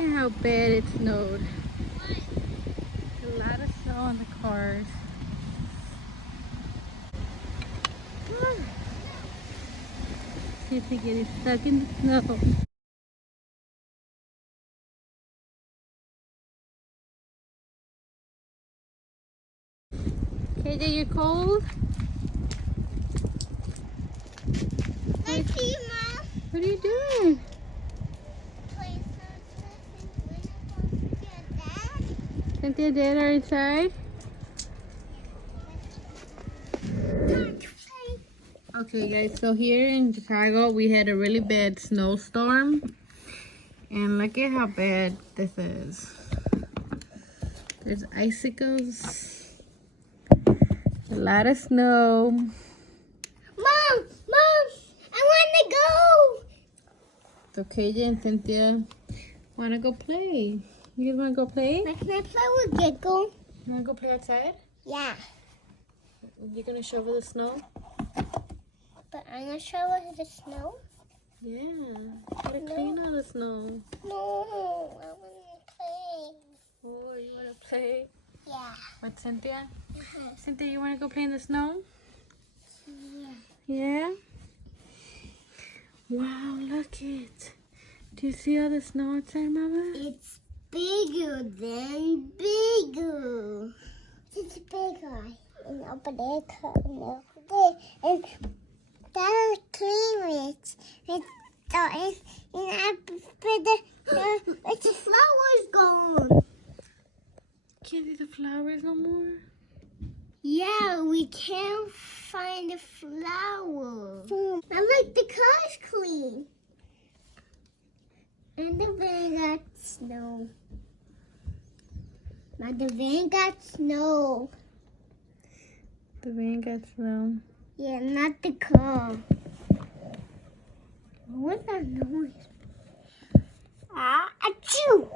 at how bad it snowed. A lot of snow on the cars. Kids are getting stuck in the snow. KJ, you cold? I see, Mom. What are you doing? Cynthia and Dad are inside? Okay guys, so here in Chicago we had a really bad snowstorm. And look at how bad this is. There's icicles. A lot of snow. Mom, I want to go. So KJ and Cynthia want to go play. You guys want to go play? Can I play with Giggle? You want to go play outside? Yeah. You're going to shovel the snow? But I'm going to shovel the snow? Yeah. You gotta clean all the snow. No, I want to play. Oh, you want to play? Yeah. What, Cynthia? Cynthia, you want to go play in the snow? Yeah. Yeah? Wow, look it. Do you see all the snow outside, Mama? It's bigger than bigger. It's bigger. And over there, and over there. And that clean it. And the flowers gone. Can't see the flowers no more? Yeah, we can't find the flower. I like the cars clean. And the van got snow. But the van got snow. The van got snow. Yeah, not the car. What's that noise? Achoo!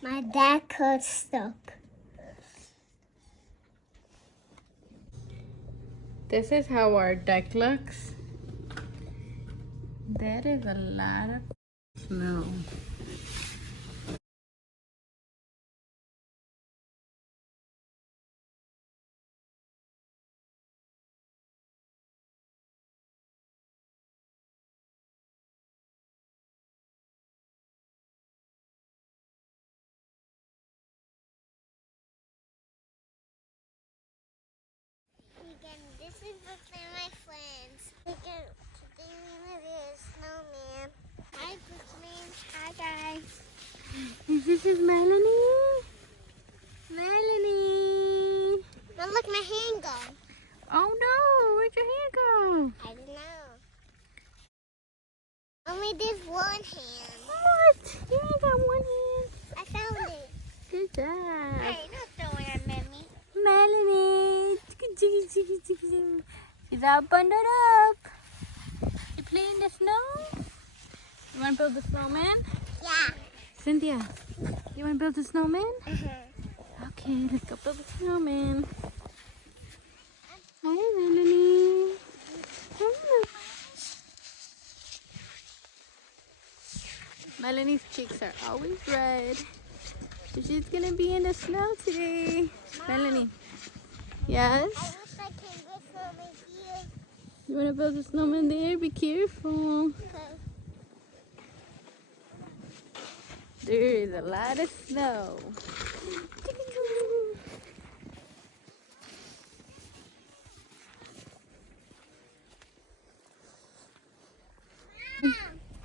My dad got stuck. This is how our deck looks. That is a lot of snow. Again, this is with my friends. Today we're gonna be a snowman. Hi, Brooklyn. Hi, guys. This is Melanie. Melanie. Now look, my hand go. Oh no, where'd your hand go? I don't know. Only this one hand. What? You only got one hand. I found it. Good job. Hey, don't throw it at Memmy. Melanie. She's all bundled up. You play in the snow? You want to build a snowman? Yeah. Cynthia, you want to build a snowman? Uh-huh. Okay, let's go build a snowman. Hi, Melanie. Hi. Melanie's cheeks are always red. So she's going to be in the snow today. Melanie. Yes? I wish I could build snowman here. You want to build a snowman there? Be careful. Okay. There is a lot of snow.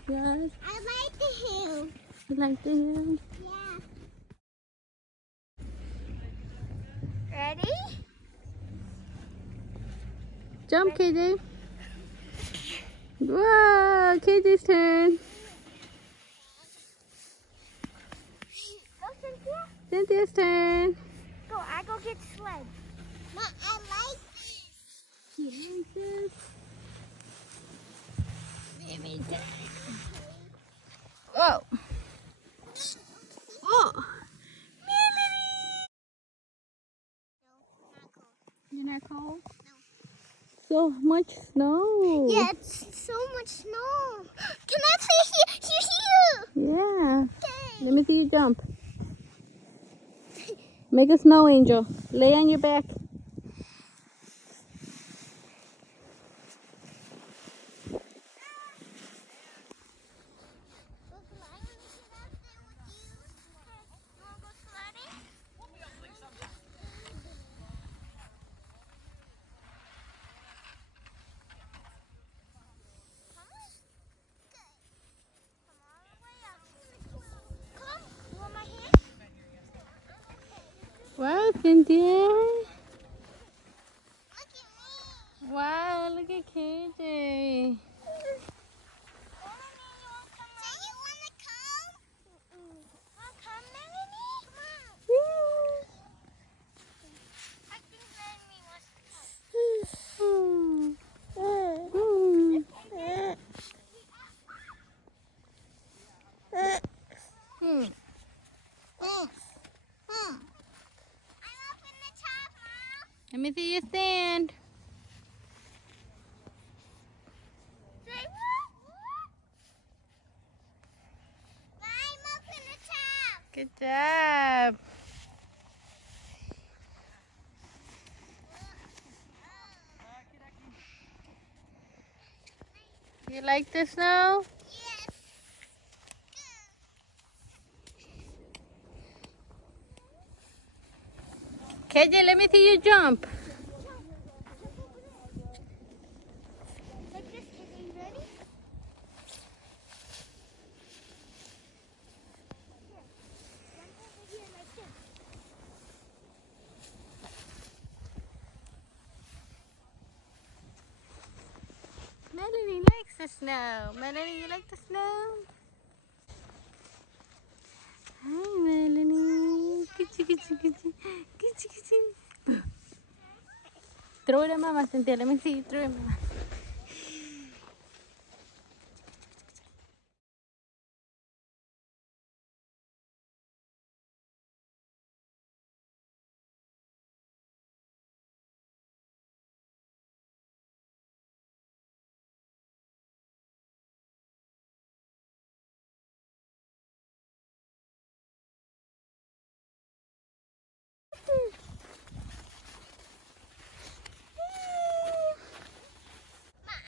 Yes, I like the hill. you like the hill? Yeah. Ready? Jump, KJ. Whoa, KJ's turn. Go, Cynthia. Cynthia's turn. Go, I go get sled. Mom, I like this. You like this? Baby, whoa. Oh. Melanie! No, not cold. You're not cold? No. so much snow. Yeah, it's so much snow. Can I play here? Yeah. Okay. Let me see you jump. Make a snow angel. Lay on your back. Wow, Cynthia. Wow, look at KJ. Let me see you stand. Good job. You like the snow? KJ, let me see you jump. Melanie likes the snow. Melanie, you like the snow? Hi, Melanie. Kitchi, kitchi, kitchi. Kitchi, kitchi. Throw it at Mama, Cynthia. Let me see you throw it at Mama.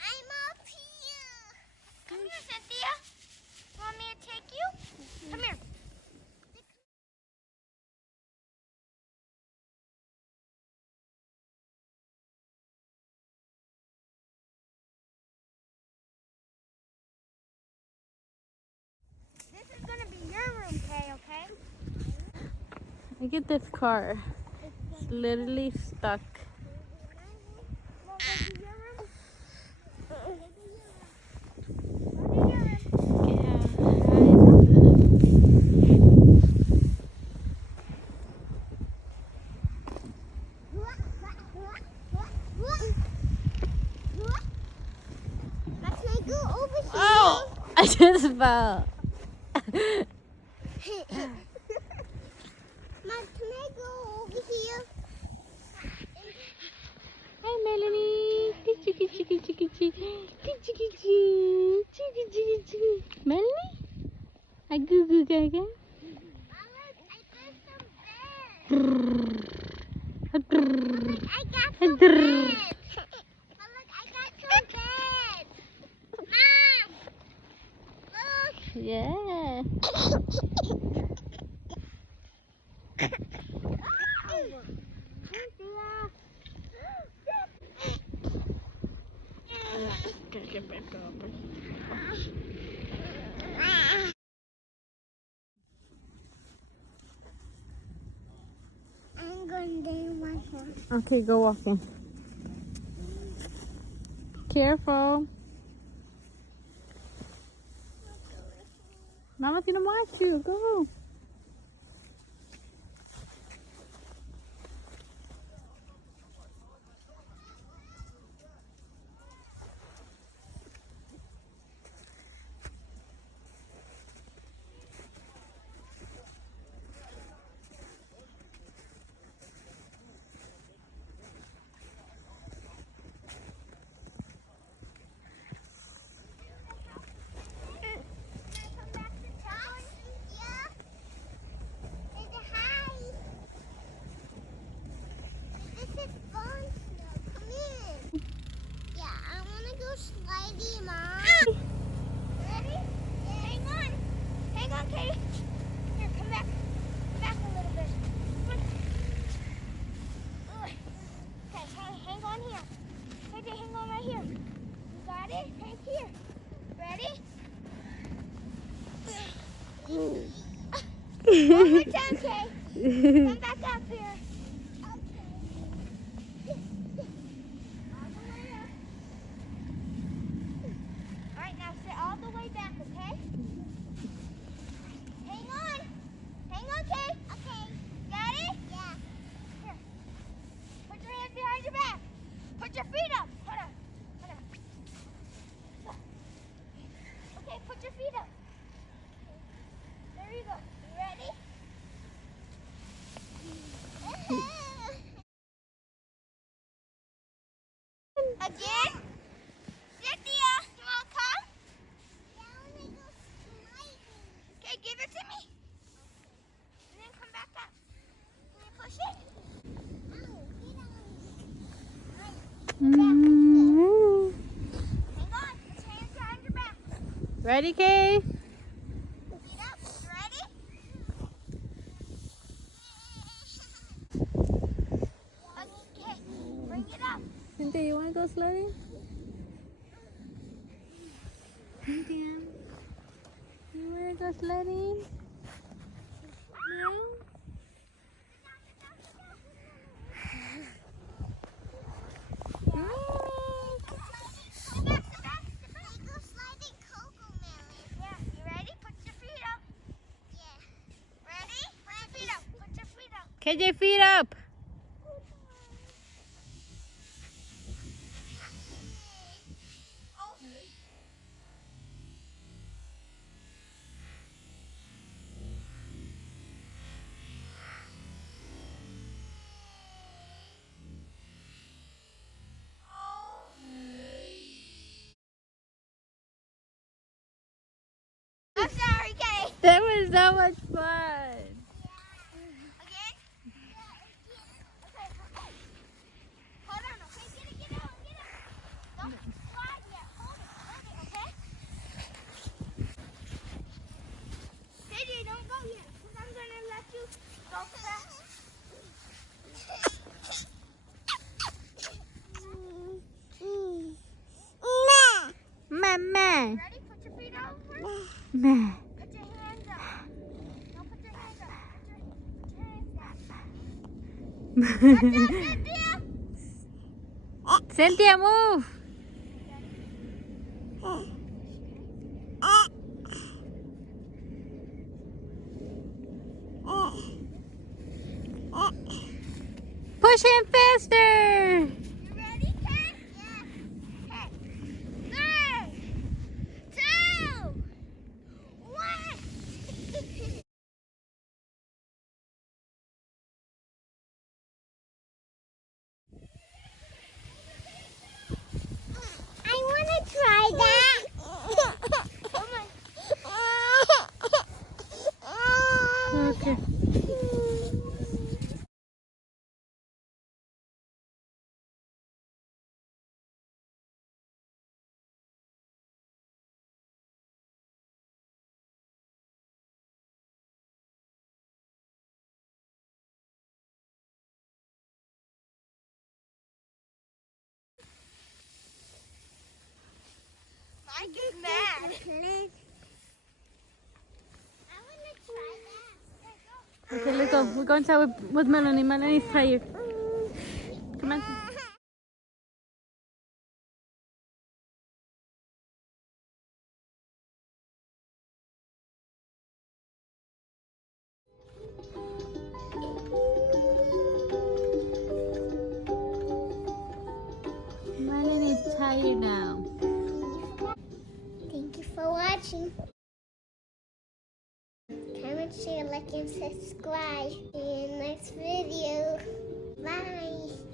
I'm up here. Come here, Cynthia. Want me to take you? Come here. This is gonna be your room, Kay, okay? Look at this car. It's literally stuck. Wanna go to your room? Go to your room. Let's go over here. Oh! I just fell. Mom, can I go over here? Hi, Melanie. Kitchi, kitchi, kitchi, kitchi. Kitchi, kitchi. Kitchi, kitchi. Melanie? I goo goo gaga. Mom, look, I got some beds. Look, I got some beds. Mom, look, I got some beds. Mom, look. Yeah. Gotta get back up. I'm going to my house. Okay, go walking. Careful. Mama's gonna watch you. Go. One more time, Kay. Come back up here. All the way up. All right, now sit all the way back, okay? Hang on. Hang on, Kay. Okay. Got it? Yeah. Here. Put your hands behind your back. Put your feet up. Hold on. Hold on. Okay, put your feet up. There you go. You ready? Again? Cynthia, you want to come? Yeah, I want to go sliding. Okay, give it to me. And then come back up. Can you push it? Hang on. Put your hands behind your back. Ready, Kay? Feet up. You ready? Okay, bring it up. Cynthia, you want to go sledding? Cynthia, you want to go sledding? No? Get your feet up. I'm sorry, Kay. That was so much fun. Again? Okay. Hold on, okay? Get out. Don't slide yet. Hold it, okay? Sadie, don't go yet, because I'm going to let you go fast. Mama. Ready? Put your feet out first. Mama. Put your hands up. Don't put your hands up. Put your hands up. Cynthia. Cynthia, move. Push him faster. You ready, Kay? Yeah. Okay. 3, 2, 1. I want to try that. Come on. Okay. Mike is mad. I want to try that. Okay, let's go. We're going to with Melanie. Melanie's tired. Come on. Melanie's tired now. Thank you for watching. Comment, share, like, and subscribe. See you in the next video. Bye.